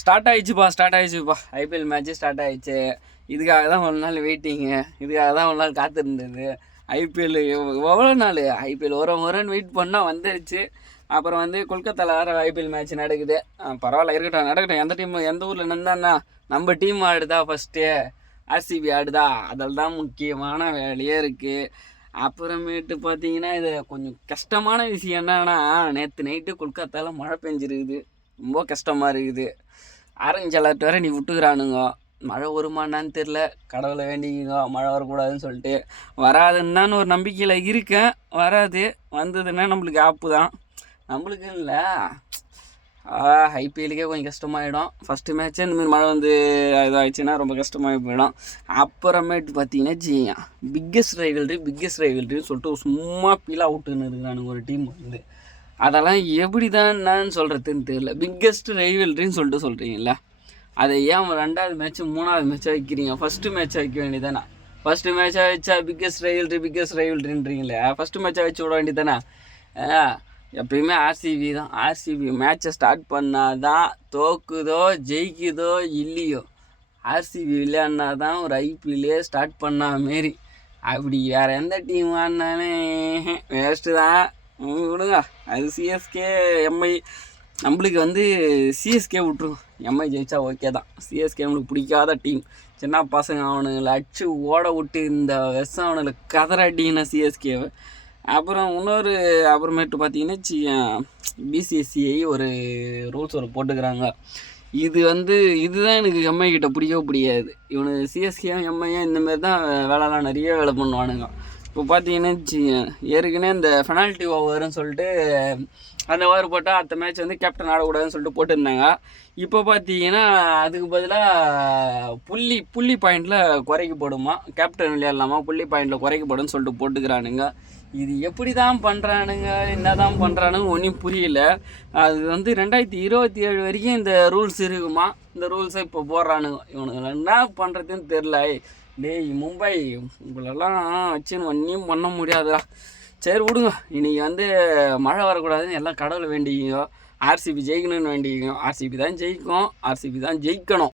Start ஆயிடுச்சுப்பா IPL match start ஆயிடுச்சு. இதுக்காக தான் ஒரு நாள் வெயிட்டிங்கு, இதுக்காக தான் ஒரு நாள் காத்திருந்தது. ஐபிஎல் எவ்வளோ நாள் ஐபிஎல் ஒரு வெயிட் பண்ணால் வந்துடுச்சு. அப்புறம் வந்து கொல்கத்தாவில் வேறு ஐபிஎல் மேட்ச் நடக்குது. பரவாயில்ல, நடக்கட்டும். எந்த டீம் எந்த ஊரில் நின்றான்னா நம்ம டீம் ஆடுதா ஃபஸ்ட்டு, ஆர்சிபி ஆடுதா, அதில் தான் முக்கியமான வேலையே இருக்குது. அப்புறமேட்டு பார்த்தீங்கன்னா இது கொஞ்சம் கஷ்டமான விஷயம் என்னன்னா, நேற்று நைட்டு கொல்கத்தாவில் மழை பெஞ்சிருக்குது. ரொம்ப கஷ்டமாக இருக்குது. ஆரஞ்சு அலர்ட் வேறு நீ விட்டுக்கிறானுங்க. மழை வருமானான்னு தெரில, கடவுளை வேண்டிக்குங்க மழை வரக்கூடாதுன்னு சொல்லிட்டு. வராதுன்னு ஒரு நம்பிக்கையில் இருக்கேன். வராது, வந்ததுன்னா நம்மளுக்கு ஆப்பு தான். நம்மளுக்கு இல்லை, ஐபிஎலுக்கே கொஞ்சம் கஷ்டமாயிடும். ஃபஸ்ட்டு மேட்ச்சே இந்தமாதிரி மழை வந்து இதாகிடுச்சுன்னா ரொம்ப கஷ்டமாகி போயிடும். அப்புறமேட்டு பார்த்தீங்கன்னா பிக்கெஸ்ட் ரைவல்ரின்னு சொல்லிட்டு சும்மா பீலாக அவுட்டுன்னு இருக்கிறானுங்க ஒரு டீம் வந்து. அதெல்லாம் எப்படி தான் என்னன்னு சொல்கிறதுன்னு தெரியல. பிக்கெஸ்ட் ரைவல்ரின்னு சொல்லிட்டு சொல்கிறீங்களா, அதை ஏன் ரெண்டாவது மேட்ச்சு மூணாவது மேட்சாக வைக்கிறீங்க? ஃபஸ்ட்டு மேட்சாக வைக்க வேண்டியதானே? ஃபஸ்ட்டு மேட்சாக வச்சா பிக்கெஸ்ட் ரைவல்ரின்றீங்களே, ஃபஸ்ட்டு மேட்சாக வச்சு விட வேண்டியதானே? எப்பயுமே ஆர்சிபி மேட்சை ஸ்டார்ட் பண்ணால் தான் தோக்குதோ ஜெயிக்குதோ இல்லையோ, ஆர்சிபி விளையாடினா தான் ஒரு ஐபிஎல்லே ஸ்டார்ட் பண்ண மாரி. அப்படி வேறு எந்த டீம் ஆடினாலே வேஸ்ட்டு தான். விடுங்க, அது சிஎஸ்கே எம்ஐ. நம்மளுக்கு வந்து சிஎஸ்கே விட்ருங்க, எம்ஐ ஜெயிச்சா ஓகே தான். சிஎஸ்கே நம்மளுக்கு பிடிக்காத டீம். சின்ன பசங்க அவனுங்களை அடிச்சு ஓட விட்டு இந்த விஷம் அவனுங்களை கதற அடின சிஎஸ்கேவை. அப்புறம் அப்புறமேட்டு பார்த்தீங்கன்னா பிசிசிஐ ஒரு ரூல்ஸ் போட்டுக்கிறாங்க. இதுதான் எனக்கு எம்ஐ கிட்ட பிடிக்காது. இவனு சிஎஸ்கேவும் எம்ஐயும் இந்தமாரி தான் வேலைலாம் நிறைய வேலை பண்ணுவானுங்க. இப்போ பார்த்தீங்கன்னா ஏற்கனவே இந்த பெனால்ட்டி ஓவர்னு சொல்லிட்டு அந்த ஓவர் போட்டால் அடுத்த மேட்ச் வந்து கேப்டன் ஆடக்கூடாதுன்னு சொல்லிட்டு போட்டுருந்தாங்க. இப்போ பார்த்தீங்கன்னா அதுக்கு பதிலாக புள்ளி பாயிண்டில் குறைக்கப்படுமா, கேப்டன் விளையாடலாமா, புள்ளி பாயிண்டில் குறைக்கப்படும்னு சொல்லிட்டு போட்டுக்கிறானுங்க. இது எப்படி தான் பண்ணுறானுங்க, என்ன தான் பண்ணுறானுங்க ஒன்றும் புரியல. அது வந்து 2027 வரைக்கும் இந்த ரூல்ஸ் இருக்குமா, இந்த ரூல்ஸை இப்போ போடுறானுங்க. இவனுங்க என்ன பண்ணுறதுன்னு தெரில. டேய் மும்பை, உங்களெல்லாம் வச்சுன்னு ஒன்றையும் பண்ண முடியாதுடா. சரி விடுங்க, இன்றைக்கி வந்து மழை வரக்கூடாதுன்னு எல்லாம் கடவுளை வேண்டிக்கோ, ஆர்சிபி ஜெயிக்கணும்னு வேண்டிக்கோ. ஆர்சிபி தான் ஜெயிக்கும், ஆர்சிபி தான் ஜெயிக்கணும்.